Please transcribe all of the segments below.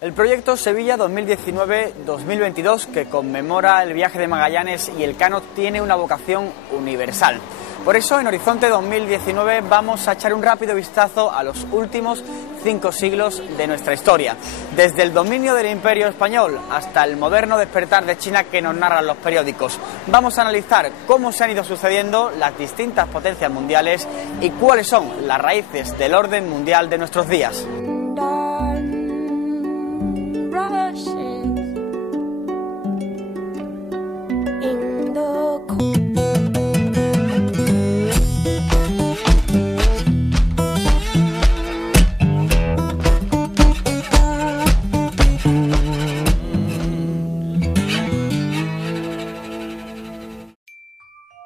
El proyecto Sevilla 2019-2022, que conmemora el viaje de Magallanes y Elcano, tiene una vocación universal. Por eso, en Horizonte 2019 vamos a echar un rápido vistazo a los últimos 5 siglos de nuestra historia, desde el dominio del Imperio Español hasta el moderno despertar de China que nos narran los periódicos. Vamos a analizar cómo se han ido sucediendo las distintas potencias mundiales y cuáles son las raíces del orden mundial de nuestros días.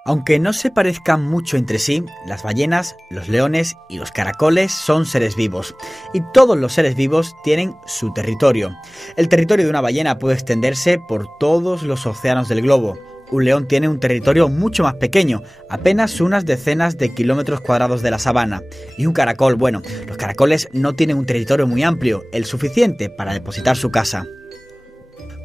Aunque no se parezcan mucho entre sí, las ballenas, los leones y los caracoles son seres vivos. Y todos los seres vivos tienen su territorio. El territorio de una ballena puede extenderse por todos los océanos del globo. Un león tiene un territorio mucho más pequeño, apenas unas decenas de kilómetros cuadrados de la sabana. Y un caracol, bueno, los caracoles no tienen un territorio muy amplio, el suficiente para depositar su casa.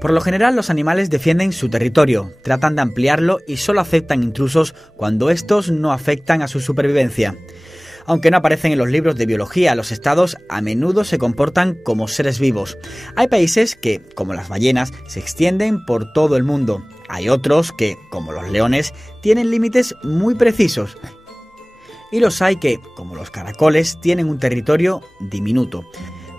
Por lo general, los animales defienden su territorio, tratan de ampliarlo y solo aceptan intrusos cuando estos no afectan a su supervivencia. Aunque no aparecen en los libros de biología, los estados a menudo se comportan como seres vivos. Hay países que, como las ballenas, se extienden por todo el mundo. Hay otros que, como los leones, tienen límites muy precisos. Y los hay que, como los caracoles, tienen un territorio diminuto.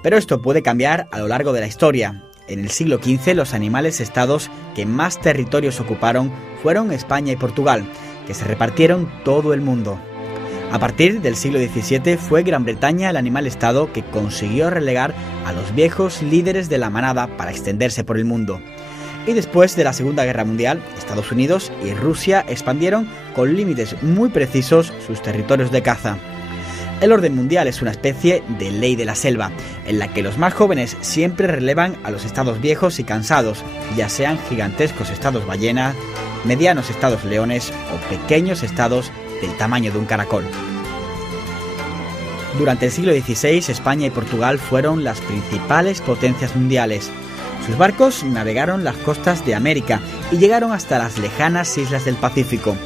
Pero esto puede cambiar a lo largo de la historia. En el siglo XV, los animales-estados que más territorios ocuparon fueron España y Portugal, que se repartieron todo el mundo. A partir del siglo XVII fue Gran Bretaña el animal-estado que consiguió relegar a los viejos líderes de la manada para extenderse por el mundo. Y después de la Segunda Guerra Mundial, Estados Unidos y Rusia expandieron con límites muy precisos sus territorios de caza. El orden mundial es una especie de ley de la selva, en la que los más jóvenes siempre relevan a los estados viejos y cansados, ya sean gigantescos estados ballena, medianos estados leones o pequeños estados del tamaño de un caracol. Durante el siglo XVI, España y Portugal fueron las principales potencias mundiales. Sus barcos navegaron las costas de América y llegaron hasta las lejanas islas del Pacífico.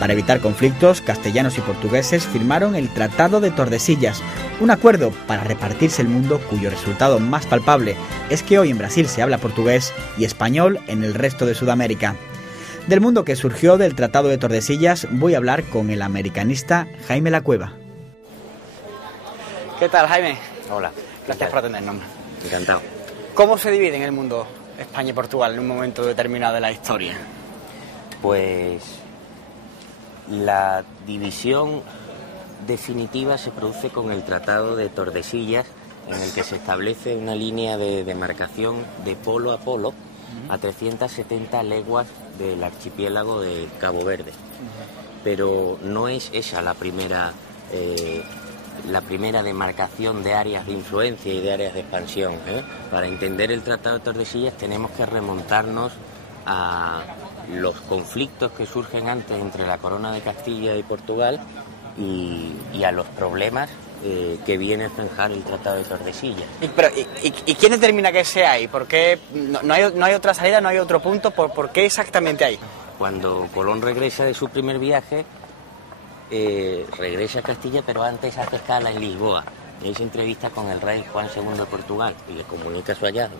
Para evitar conflictos, castellanos y portugueses firmaron el Tratado de Tordesillas, un acuerdo para repartirse el mundo cuyo resultado más palpable es que hoy en Brasil se habla portugués y español en el resto de Sudamérica. Del mundo que surgió del Tratado de Tordesillas voy a hablar con el americanista Jaime Lacueva. ¿Qué tal, Jaime? Hola. Gracias por atendernos. Encantado. ¿Cómo se divide en el mundo España y Portugal en un momento determinado de la historia? Pues la división definitiva se produce con el Tratado de Tordesillas, en el que se establece una línea de demarcación de polo a polo a 370 leguas del archipiélago de Cabo Verde. Pero no es esa la primera demarcación de áreas de influencia y de áreas de expansión. Para entender el Tratado de Tordesillas tenemos que remontarnos a los conflictos que surgen antes entre la Corona de Castilla y Portugal y a los problemas que viene a zanjar el Tratado de Tordesillas. ¿Y quién determina que sea ahí? ¿Por qué no hay otra salida, no hay otro punto? ¿Por qué exactamente ahí? Cuando Colón regresa de su primer viaje, regresa a Castilla, pero antes hace escala en Lisboa. Él se entrevista con el rey Juan II de Portugal y le comunica su hallazgo.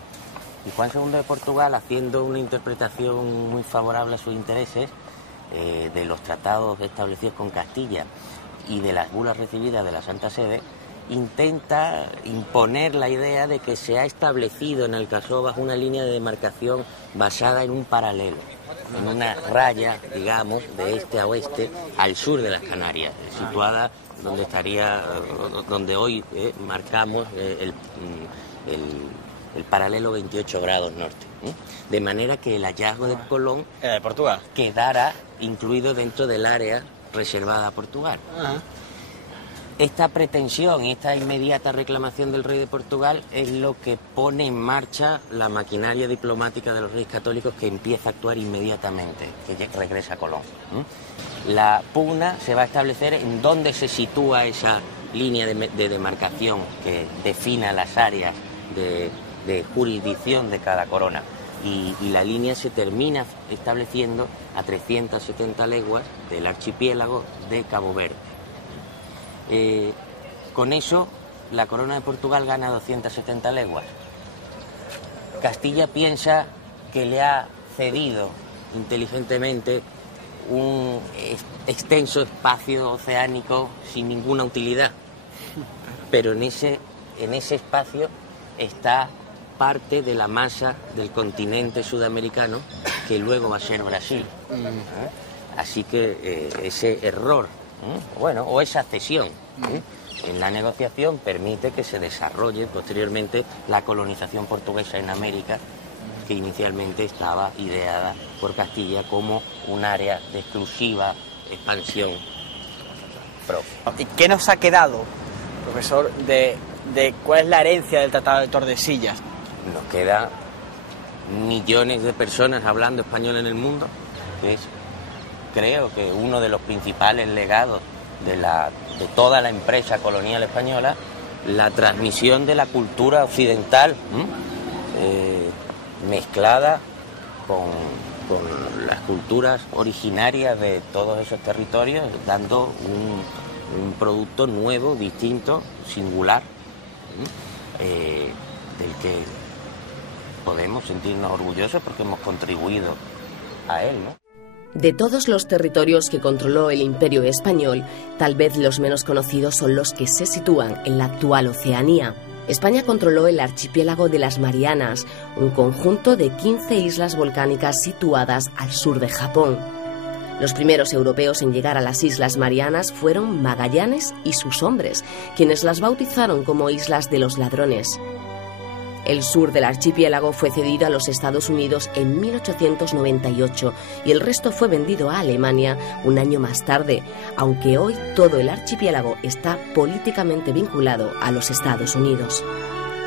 Y Juan II de Portugal, haciendo una interpretación muy favorable a sus intereses de los tratados establecidos con Castilla y de las bulas recibidas de la Santa Sede, intenta imponer la idea de que se ha establecido en el Casovas una línea de demarcación basada en un paralelo, en una raya, digamos, de este a oeste, al sur de las Canarias, situada donde hoy marcamos el paralelo 28 grados norte. De manera que el hallazgo de Colón de Portugal quedara incluido dentro del área reservada a Portugal. Esta pretensión y esta inmediata reclamación del rey de Portugal es lo que pone en marcha la maquinaria diplomática de los reyes católicos, que empieza a actuar inmediatamente, que regresa Colón. La pugna se va a establecer en dónde se sitúa esa línea de demarcación que defina las áreas de jurisdicción de cada corona. Y la línea se termina estableciendo a 370 leguas del archipiélago de Cabo Verde. Con eso, la corona de Portugal gana 270 leguas. Castilla piensa que le ha cedido inteligentemente un extenso espacio oceánico sin ninguna utilidad, pero en ese espacio está parte de la masa del continente sudamericano que luego va a ser Brasil. Así que ese error, o esa cesión en la negociación permite que se desarrolle posteriormente la colonización portuguesa en América, que inicialmente estaba ideada por Castilla como un área de exclusiva expansión propia. ¿Y qué nos ha quedado, profesor, de cuál es la herencia del Tratado de Tordesillas? Nos queda millones de personas hablando español en el mundo, que es, creo que uno de los principales legados de toda la empresa colonial española, la transmisión de la cultura occidental, mezclada con las culturas originarias de todos esos territorios, dando un producto nuevo, distinto, singular, del que podemos sentirnos orgullosos porque hemos contribuido a él, ¿no? De todos los territorios que controló el Imperio Español, tal vez los menos conocidos son los que se sitúan en la actual Oceanía. España controló el archipiélago de las Marianas, un conjunto de 15 islas volcánicas situadas al sur de Japón. Los primeros europeos en llegar a las Islas Marianas fueron Magallanes y sus hombres, quienes las bautizaron como Islas de los Ladrones. El sur del archipiélago fue cedido a los Estados Unidos en 1898 y el resto fue vendido a Alemania un año más tarde, aunque hoy todo el archipiélago está políticamente vinculado a los Estados Unidos.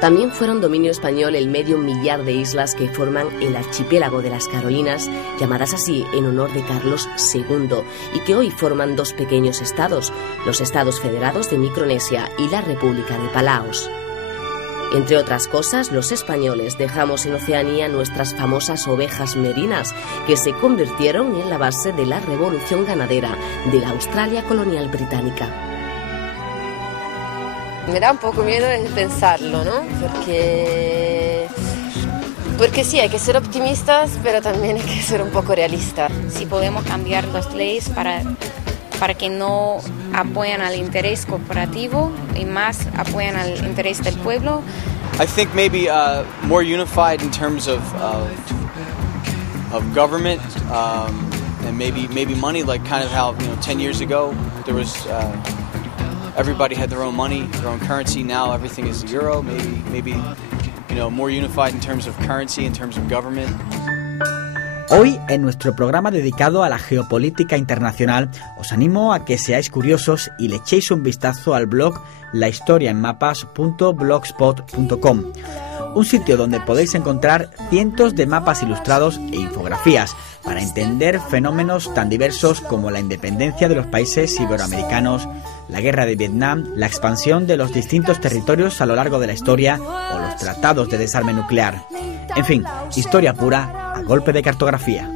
También fueron dominio español el medio millar de islas que forman el archipiélago de las Carolinas, llamadas así en honor de Carlos II, y que hoy forman dos pequeños estados, los Estados Federados de Micronesia y la República de Palaos. Entre otras cosas, los españoles dejamos en Oceanía nuestras famosas ovejas merinas, que se convirtieron en la base de la revolución ganadera de la Australia colonial británica. Me da un poco miedo pensarlo, ¿no? Porque sí, hay que ser optimistas, pero también hay que ser un poco realistas. Si podemos cambiar las leyes para que no apoyen al interés corporativo y más apoyen al interés del pueblo. I think maybe more unified in terms of government and maybe money, like kind of how 10 years ago there was everybody had their own money, their own currency. Now everything is the euro. Maybe more unified in terms of currency, in terms of government. Hoy, en nuestro programa dedicado a la geopolítica internacional, os animo a que seáis curiosos y le echéis un vistazo al blog lahistoriaenmapas.blogspot.com, un sitio donde podéis encontrar cientos de mapas ilustrados e infografías para entender fenómenos tan diversos como la independencia de los países iberoamericanos, la guerra de Vietnam, la expansión de los distintos territorios a lo largo de la historia o los tratados de desarme nuclear. En fin, historia pura a golpe de cartografía.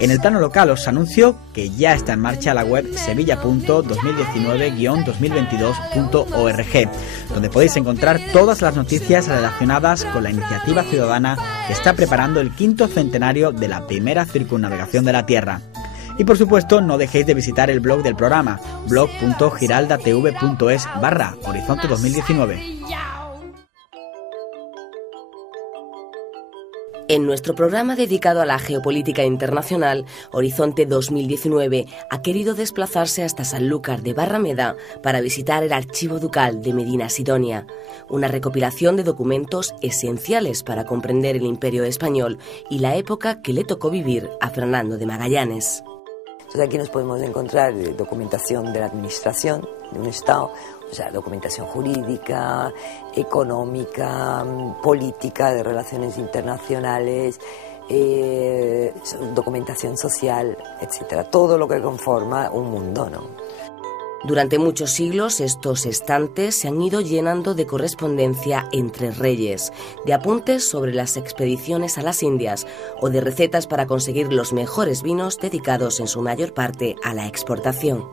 En el plano local os anuncio que ya está en marcha la web sevilla.2019-2022.org, donde podéis encontrar todas las noticias relacionadas con la iniciativa ciudadana que está preparando el 5º centenario de la primera circunnavegación de la Tierra. Y por supuesto, no dejéis de visitar el blog del programa, blog.giraldatv.es/Horizonte 2019. En nuestro programa dedicado a la geopolítica internacional, Horizonte 2019 ha querido desplazarse hasta Sanlúcar de Barrameda para visitar el Archivo Ducal de Medina Sidonia, una recopilación de documentos esenciales para comprender el Imperio Español y la época que le tocó vivir a Fernando de Magallanes. Entonces aquí nos podemos encontrar documentación de la administración de un Estado, o sea, documentación jurídica, económica, política, de relaciones internacionales, documentación social, etcétera. Todo lo que conforma un mundo, ¿no? Durante muchos siglos estos estantes se han ido llenando de correspondencia entre reyes, de apuntes sobre las expediciones a las Indias o de recetas para conseguir los mejores vinos dedicados en su mayor parte a la exportación.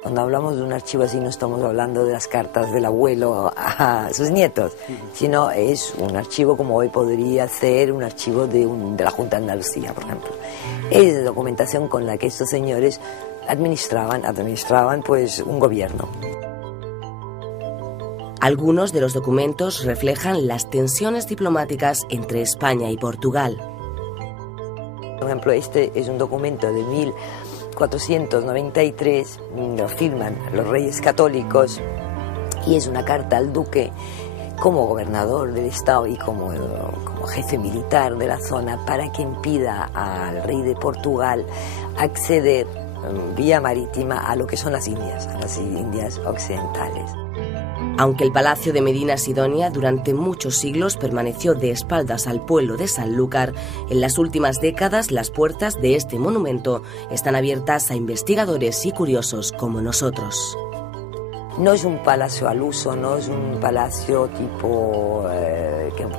Cuando hablamos de un archivo así no estamos hablando de las cartas del abuelo a sus nietos, sino es un archivo como hoy podría ser un archivo de la Junta de Andalucía, por ejemplo. Es documentación con la que estos señores administraban pues un gobierno. Algunos de los documentos reflejan las tensiones diplomáticas entre España y Portugal. Por ejemplo, este es un documento de 1493, lo firman los Reyes Católicos y es una carta al duque como gobernador del estado y como jefe militar de la zona para que impida al rey de Portugal acceder vía marítima a lo que son las Indias occidentales. Aunque el Palacio de Medina Sidonia durante muchos siglos permaneció de espaldas al pueblo de Sanlúcar, en las últimas décadas las puertas de este monumento están abiertas a investigadores y curiosos como nosotros. No es un palacio al uso, no es un palacio tipo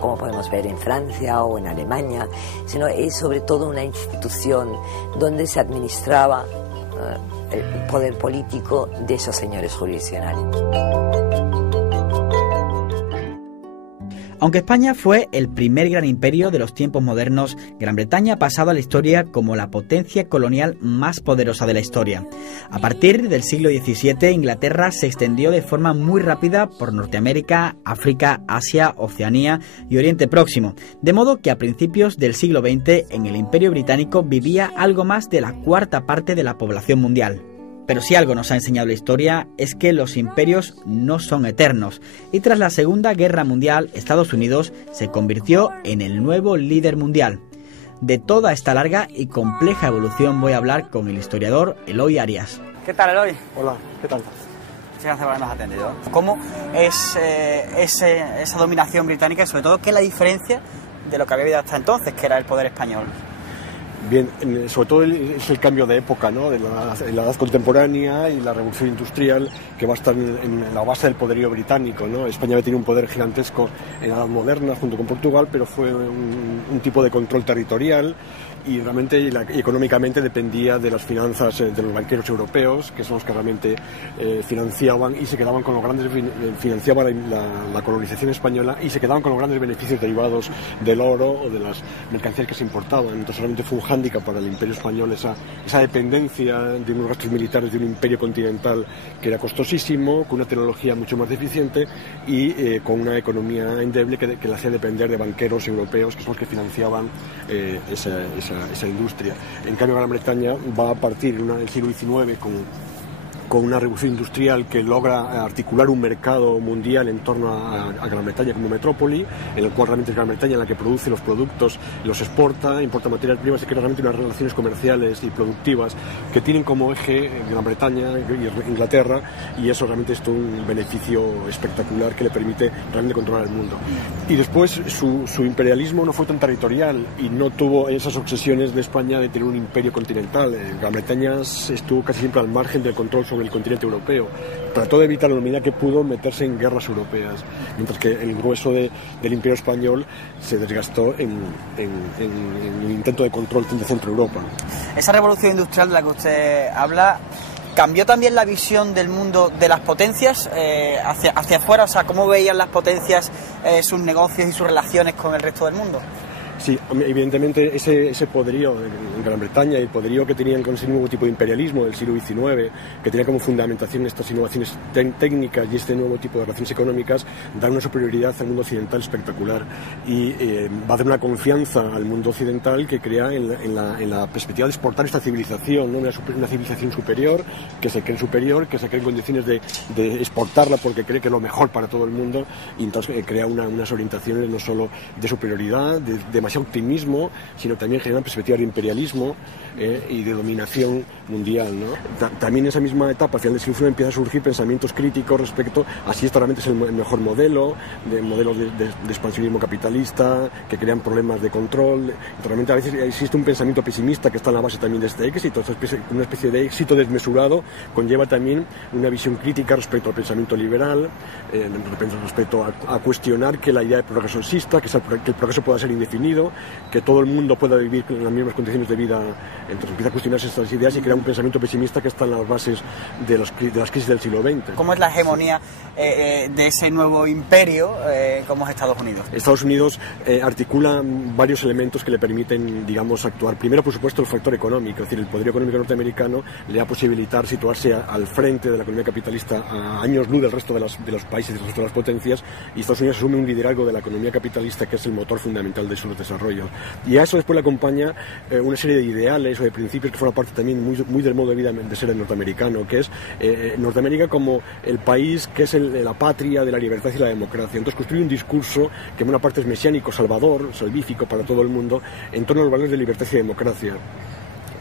como podemos ver en Francia o en Alemania, sino es sobre todo una institución donde se administraba el poder político de esos señores jurisdiccionales. Aunque España fue el primer gran imperio de los tiempos modernos, Gran Bretaña ha pasado a la historia como la potencia colonial más poderosa de la historia. A partir del siglo XVII, Inglaterra se extendió de forma muy rápida por Norteamérica, África, Asia, Oceanía y Oriente Próximo, de modo que a principios del siglo XX en el Imperio Británico vivía algo más de la cuarta parte de la población mundial. Pero si algo nos ha enseñado la historia es que los imperios no son eternos, y tras la Segunda Guerra Mundial, Estados Unidos se convirtió en el nuevo líder mundial. De toda esta larga y compleja evolución voy a hablar con el historiador Eloy Arias. ¿Qué tal, Eloy? Hola, ¿qué tal? Muchas gracias por habernos atendido. ¿Cómo es esa dominación británica y sobre todo qué es la diferencia de lo que había habido hasta entonces, que era el poder español? Bien, sobre todo es el cambio de época, ¿no? De la edad contemporánea y la revolución industrial que va a estar en la base del poderío británico, ¿no? España había tenido un poder gigantesco en la edad moderna junto con Portugal, pero fue un tipo de control territorial y realmente económicamente dependía de las finanzas de los banqueros europeos, que son los que realmente financiaban y se quedaban con los grandes, financiaban la colonización española y se quedaban con los grandes beneficios derivados del oro o de las mercancías que se importaban. Entonces realmente fue un hándicap para el imperio español esa dependencia de unos gastos militares de un imperio continental que era costosísimo, con una tecnología mucho más deficiente y con una economía endeble que le hacía depender de banqueros europeos, que son los que financiaban esa industria. En cambio, Gran Bretaña va a partir del siglo XIX con una revolución industrial que logra articular un mercado mundial en torno a Gran Bretaña como metrópoli, en el cual realmente es Gran Bretaña la que produce los productos, los exporta, importa materias primas y crea realmente unas relaciones comerciales y productivas que tienen como eje Gran Bretaña y Inglaterra, y eso realmente es todo un beneficio espectacular que le permite realmente controlar el mundo. Y después su imperialismo no fue tan territorial y no tuvo esas obsesiones de España de tener un imperio continental. Gran Bretaña estuvo casi siempre al margen del control sobre el continente europeo. Trató de evitar en la medida que pudo meterse en guerras europeas, mientras que el grueso del imperio español se desgastó en un intento de control de Centro Europa. Esa revolución industrial de la que usted habla cambió también la visión del mundo de las potencias hacia afuera, o sea, cómo veían las potencias sus negocios y sus relaciones con el resto del mundo. Sí, evidentemente ese poderío en Gran Bretaña y el poderío que tenían con ese nuevo tipo de imperialismo del siglo XIX, que tenía como fundamentación estas innovaciones técnicas y este nuevo tipo de relaciones económicas, dan una superioridad al mundo occidental espectacular y va a dar una confianza al mundo occidental que crea en la perspectiva de exportar esta civilización, ¿no? Una civilización superior, que se cree en condiciones de exportarla porque cree que es lo mejor para todo el mundo, y entonces crea unas orientaciones no solo de superioridad, de demasiado optimismo, sino también generan perspectivas de imperialismo y de dominación mundial, ¿no? También en esa misma etapa, al final del siglo XIX, empiezan a surgir pensamientos críticos respecto a si esto realmente es el mejor modelo de expansionismo capitalista, que crean problemas de control. Realmente a veces existe un pensamiento pesimista que está en la base también de este éxito. Una especie de éxito desmesurado conlleva también una visión crítica respecto al pensamiento liberal, respecto a cuestionar que la idea de progreso exista, que el progreso pueda ser indefinido, que todo el mundo pueda vivir en las mismas condiciones de vida. Entonces empieza a cuestionarse estas ideas y crea un pensamiento pesimista que está en las bases de las crisis del siglo XX. ¿Cómo es la hegemonía de ese nuevo imperio como es Estados Unidos? Estados Unidos articula varios elementos que le permiten, digamos, actuar. Primero, por supuesto, el factor económico, es decir, el poderío económico norteamericano le va a posibilitar situarse al frente de la economía capitalista a años luz del resto de los países y del resto de las potencias, y Estados Unidos asume un liderazgo de la economía capitalista que es el motor fundamental de sus desarrollos. Y a eso después le acompaña una serie de ideales o de principios que forman parte también muy del modo de vida de ser el norteamericano, que es Norteamérica como el país que es la patria de la libertad y la democracia. Entonces construye un discurso que en una parte es mesiánico, salvífico para todo el mundo, en torno a los valores de libertad y democracia,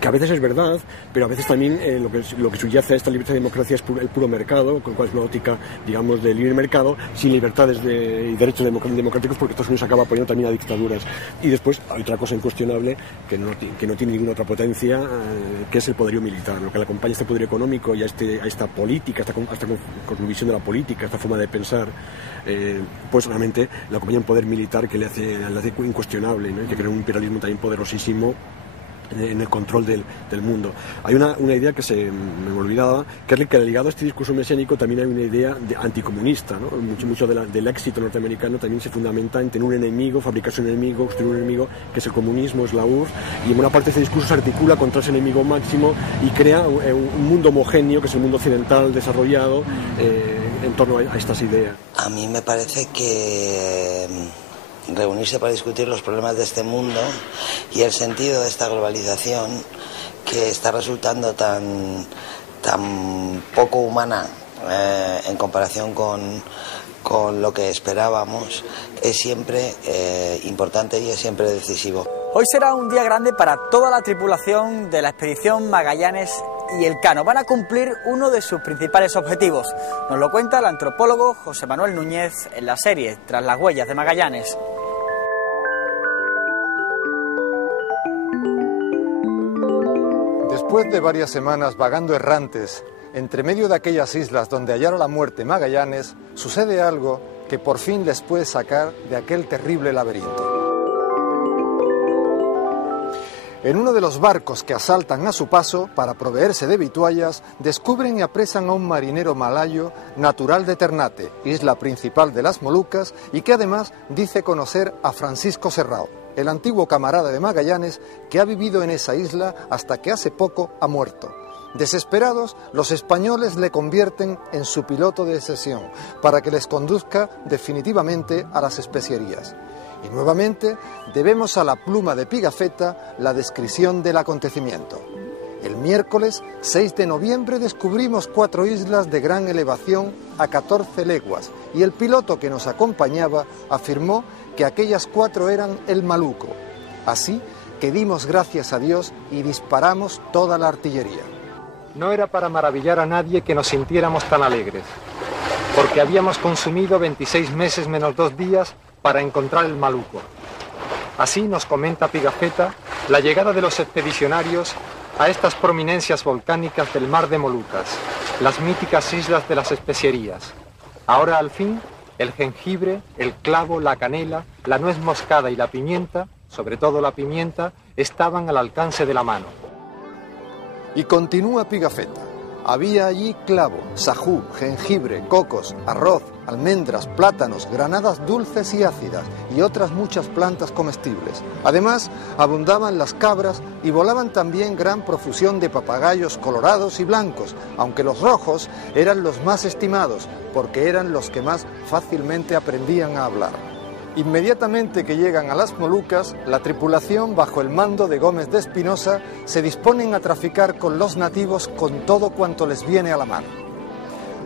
que a veces es verdad, pero a veces también lo que subyace a esta libertad y democracia es el puro mercado, con lo cual es una óptica, digamos, de libre mercado, sin libertades y derechos democráticos, porque Estados Unidos acaba poniendo también a dictaduras. Y después hay otra cosa incuestionable que no tiene ninguna otra potencia, que es el poderío militar. Lo que le acompaña a este poderío económico y a esta política, esta cosmovisión de la política, esta forma de pensar, pues realmente le acompaña un poder militar que le hace incuestionable, ¿no? Y que crea un imperialismo también poderosísimo en el control del mundo. Hay una idea que me olvidaba, que es que ligado a este discurso mesiánico también hay una idea anticomunista, ¿no? Mucho del éxito norteamericano también se fundamenta en tener un enemigo, fabricarse un enemigo, construir un enemigo, que es el comunismo, es la URSS, y en una parte de ese discurso se articula contra ese enemigo máximo y crea un mundo homogéneo, que es el mundo occidental desarrollado, en torno a estas ideas. A mí me parece que reunirse para discutir los problemas de este mundo y el sentido de esta globalización que está resultando tan poco humana en comparación con lo que esperábamos, es siempre importante y es siempre decisivo. Hoy será un día grande para toda la tripulación de la expedición Magallanes y Elcano. Van a cumplir uno de sus principales objetivos. Nos lo cuenta el antropólogo José Manuel Núñez en la serie Tras las huellas de Magallanes. Después de varias semanas vagando errantes entre medio de aquellas islas donde hallara la muerte Magallanes, sucede algo que por fin les puede sacar de aquel terrible laberinto. En uno de los barcos que asaltan a su paso para proveerse de vituallas, descubren y apresan a un marinero malayo natural de Ternate, isla principal de las Molucas, y que además dice conocer a Francisco Serrao, el antiguo camarada de Magallanes que ha vivido en esa isla hasta que hace poco ha muerto. Desesperados, los españoles le convierten en su piloto de sesión para que les conduzca definitivamente a las especierías. Y nuevamente debemos a la pluma de Pigafetta la descripción del acontecimiento. El miércoles 6 de noviembre descubrimos 4 islas de gran elevación a 14 leguas y el piloto que nos acompañaba afirmó que aquellas 4 eran el Maluco. Así que dimos gracias a Dios y disparamos toda la artillería. No era para maravillar a nadie que nos sintiéramos tan alegres, porque habíamos consumido 26 meses menos 2 días para encontrar el Maluco. Así nos comenta Pigafetta la llegada de los expedicionarios a estas prominencias volcánicas del mar de Molucas, las míticas islas de las especierías. Ahora al fin, el jengibre, el clavo, la canela, la nuez moscada y la pimienta, sobre todo la pimienta, estaban al alcance de la mano. Y continúa Pigafetta. Había allí clavo, sajú, jengibre, cocos, arroz, almendras, plátanos, granadas dulces y ácidas y otras muchas plantas comestibles. Además, abundaban las cabras y volaban también gran profusión de papagayos colorados y blancos, aunque los rojos eran los más estimados porque eran los que más fácilmente aprendían a hablar. Inmediatamente que llegan a las Molucas, la tripulación, bajo el mando de Gómez de Espinosa, se disponen a traficar con los nativos con todo cuanto les viene a la mano.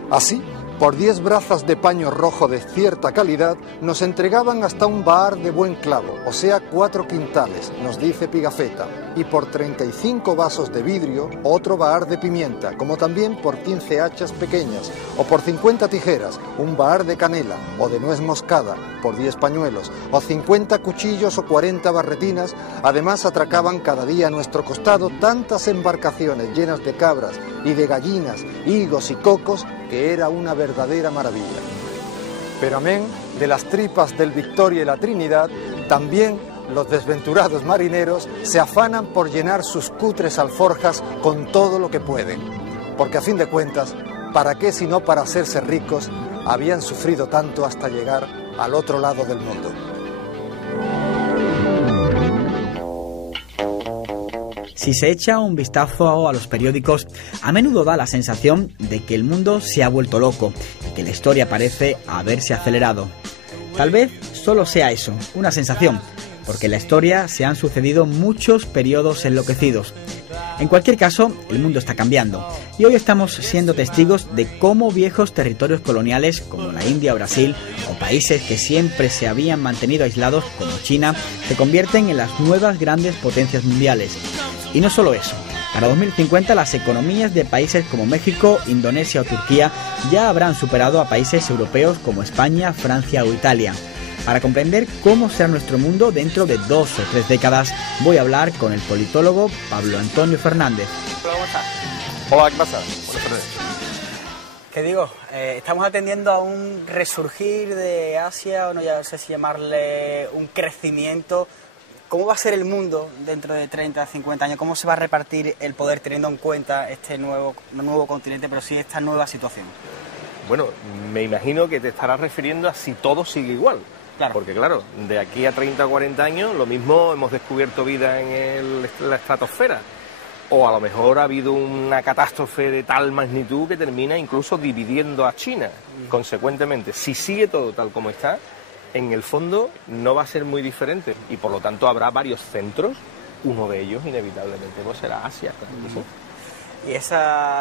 Así, Por 10 brazas de paño rojo de cierta calidad nos entregaban hasta un bahar de buen clavo, o sea 4 quintales, nos dice Pigafetta, y por 35 vasos de vidrio otro bahar de pimienta, como también por 15 hachas pequeñas, o por 50 tijeras, un bahar de canela o de nuez moscada, por 10 pañuelos, o 50 cuchillos o 40 barretinas. Además atracaban cada día a nuestro costado tantas embarcaciones llenas de cabras y de gallinas, higos y cocos, que era una verdadera maravilla. Pero amén de las tripas del Victoria y la Trinidad, también los desventurados marineros se afanan por llenar sus cutres alforjas con todo lo que pueden. Porque a fin de cuentas, ¿para qué si no para hacerse ricos habían sufrido tanto hasta llegar al otro lado del mundo? Si se echa un vistazo a los periódicos, a menudo da la sensación de que el mundo se ha vuelto loco y que la historia parece haberse acelerado. Tal vez solo sea eso, una sensación, porque en la historia se han sucedido muchos periodos enloquecidos. En cualquier caso, el mundo está cambiando y hoy estamos siendo testigos de cómo viejos territorios coloniales como la India o Brasil, o países que siempre se habían mantenido aislados como China, se convierten en las nuevas grandes potencias mundiales. Y no solo eso, para 2050 las economías de países como México, Indonesia o Turquía ya habrán superado a países europeos como España, Francia o Italia. Para comprender cómo será nuestro mundo dentro de 2 o 3 décadas, voy a hablar con el politólogo Pablo Antonio Fernández. Hola, ¿cómo estás? Hola, ¿qué pasa? Buenas tardes. ¿Qué digo? Estamos atendiendo a un resurgir de Asia, o no ya sé si llamarle un crecimiento. ¿Cómo va a ser el mundo dentro de 30, 50 años? ¿Cómo se va a repartir el poder teniendo en cuenta este nuevo continente, pero sí esta nueva situación? Bueno, me imagino que te estarás refiriendo a si todo sigue igual. Claro. Porque claro, de aquí a 30 o 40 años lo mismo hemos descubierto vida en la estratosfera. O a lo mejor ha habido una catástrofe de tal magnitud que termina incluso dividiendo a China. Consecuentemente, si sigue todo tal como está, en el fondo no va a ser muy diferente y por lo tanto habrá varios centros, uno de ellos inevitablemente pues será Asia. Y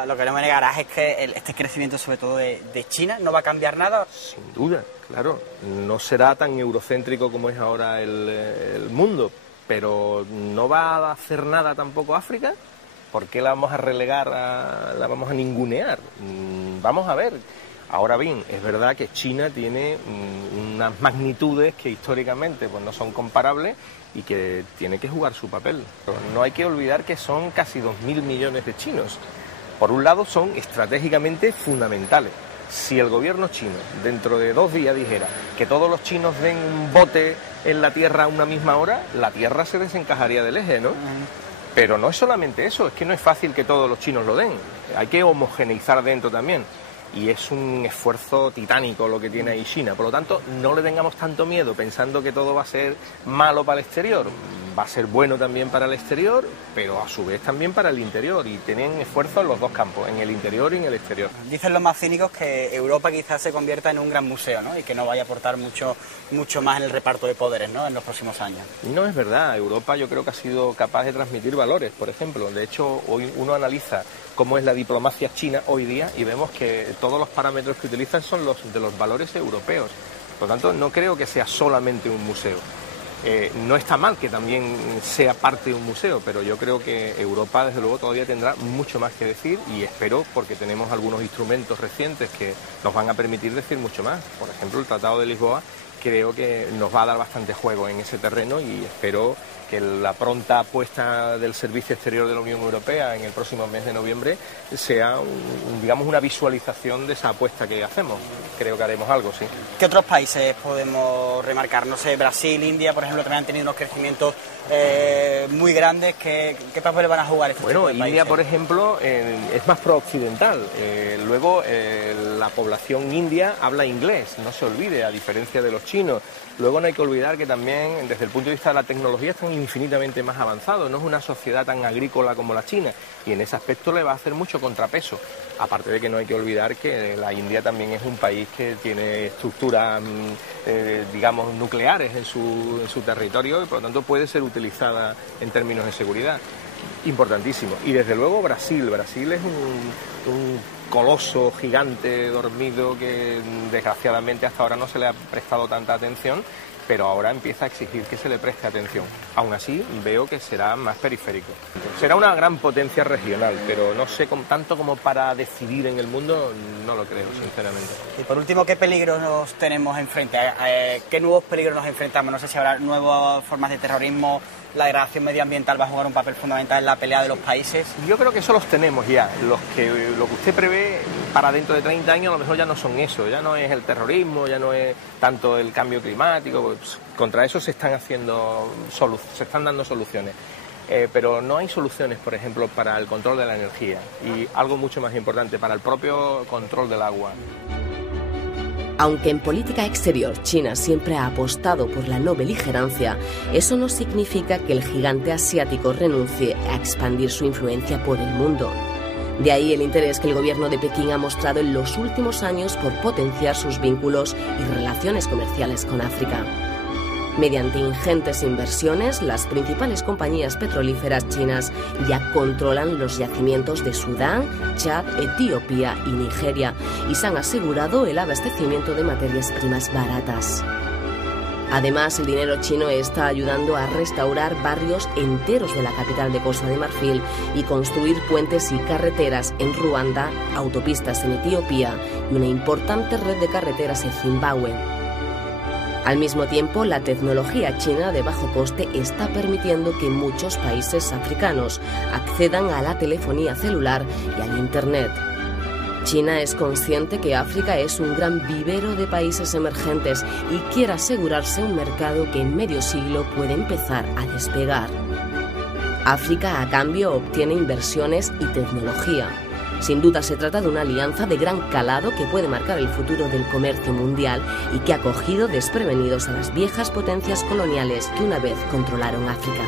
lo que no me negarás es que este crecimiento sobre todo de China no va a cambiar nada. Sin duda, claro, no será tan eurocéntrico como es ahora el mundo, pero no va a hacer nada tampoco África. ¿Por qué la vamos a relegar, la vamos a ningunear? Vamos a ver. Ahora bien, es verdad que China tiene unas magnitudes que históricamente pues no son comparables y que tiene que jugar su papel. Pero no hay que olvidar que son casi 2.000 millones de chinos. Por un lado son estratégicamente fundamentales. Si el gobierno chino dentro de 2 días dijera que todos los chinos den un bote en la Tierra a una misma hora, la Tierra se desencajaría del eje, ¿no? Pero no es solamente eso, es que no es fácil que todos los chinos lo den. Hay que homogeneizar dentro también. Y es un esfuerzo titánico lo que tiene ahí China. Por lo tanto, no le tengamos tanto miedo pensando que todo va a ser malo para el exterior. Va a ser bueno también para el exterior, pero a su vez también para el interior. Y tienen esfuerzo en los dos campos, en el interior y en el exterior. Dicen los más cínicos que Europa quizás se convierta en un gran museo, ¿no? Y que no vaya a aportar mucho más en el reparto de poderes, ¿no? En los próximos años. No es verdad. Europa yo creo que ha sido capaz de transmitir valores, por ejemplo. De hecho, hoy uno analiza cómo es la diplomacia china hoy día y vemos que todos los parámetros que utilizan son los de los valores europeos. Por lo tanto, no creo que sea solamente un museo. No está mal que también sea parte de un museo, pero yo creo que Europa, desde luego, todavía tendrá mucho más que decir y espero, porque tenemos algunos instrumentos recientes que nos van a permitir decir mucho más. Por ejemplo, el Tratado de Lisboa creo que nos va a dar bastante juego en ese terreno y espero que la pronta apuesta del Servicio Exterior de la Unión Europea en el próximo mes de noviembre sea digamos una visualización de esa apuesta que hacemos. Creo que haremos algo, sí. ¿Qué otros países podemos remarcar? No sé, Brasil, India, por ejemplo, también han tenido unos crecimientos muy grandes. ¿Qué papel van a jugar estos tipos de países? India, por ejemplo, es más pro-occidental. Luego, la población india habla inglés, no se olvide, a diferencia de los chinos. Luego no hay que olvidar que también, desde el punto de vista de la tecnología, están infinitamente más avanzados. No es una sociedad tan agrícola como la China y en ese aspecto le va a hacer mucho contrapeso. Aparte de que no hay que olvidar que la India también es un país que tiene estructuras, digamos, nucleares en su territorio y por lo tanto puede ser utilizada en términos de seguridad. Importantísimo. Y desde luego Brasil. Brasil es un coloso gigante dormido que desgraciadamente hasta ahora no se le ha prestado tanta atención, pero ahora empieza a exigir que se le preste atención. Aún así, veo que será más periférico. Será una gran potencia regional, pero no sé tanto como para decidir en el mundo, no lo creo, sinceramente. Y por último, ¿qué peligros nos tenemos enfrente? ¿Qué nuevos peligros nos enfrentamos? No sé si habrá nuevas formas de terrorismo. ¿La degradación medioambiental va a jugar un papel fundamental en la pelea de los países? Yo creo que eso los tenemos ya. Lo que usted prevé para dentro de 30 años a lo mejor ya no son eso. Ya no es el terrorismo, ya no es tanto el cambio climático. Pues, contra eso se están dando soluciones. Pero no hay soluciones, por ejemplo, para el control de la energía. Y algo mucho más importante, para el propio control del agua. Aunque en política exterior China siempre ha apostado por la no beligerancia, eso no significa que el gigante asiático renuncie a expandir su influencia por el mundo. De ahí el interés que el gobierno de Pekín ha mostrado en los últimos años por potenciar sus vínculos y relaciones comerciales con África. Mediante ingentes inversiones, las principales compañías petrolíferas chinas ya controlan los yacimientos de Sudán, Chad, Etiopía y Nigeria y se han asegurado el abastecimiento de materias primas baratas. Además, el dinero chino está ayudando a restaurar barrios enteros de la capital de Costa de Marfil y construir puentes y carreteras en Ruanda, autopistas en Etiopía y una importante red de carreteras en Zimbabue. Al mismo tiempo, la tecnología china de bajo coste está permitiendo que muchos países africanos accedan a la telefonía celular y al Internet. China es consciente que África es un gran vivero de países emergentes y quiere asegurarse un mercado que en medio siglo puede empezar a despegar. África, a cambio, obtiene inversiones y tecnología. Sin duda se trata de una alianza de gran calado que puede marcar el futuro del comercio mundial y que ha cogido desprevenidos a las viejas potencias coloniales que una vez controlaron África.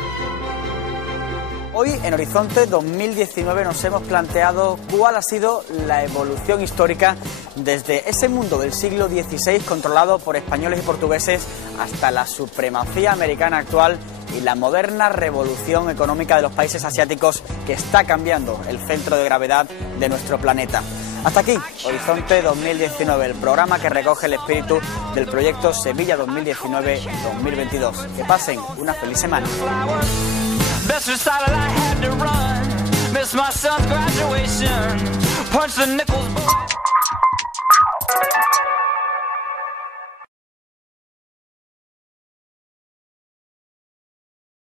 Hoy en Horizonte 2019 nos hemos planteado cuál ha sido la evolución histórica desde ese mundo del siglo XVI controlado por españoles y portugueses hasta la supremacía americana actual y la moderna revolución económica de los países asiáticos que está cambiando el centro de gravedad de nuestro planeta. Hasta aquí, Horizonte 2019, el programa que recoge el espíritu del proyecto Sevilla 2019-2022. Que pasen una feliz semana. Best recital I had to run. Missed my son's graduation. Punched the nickels.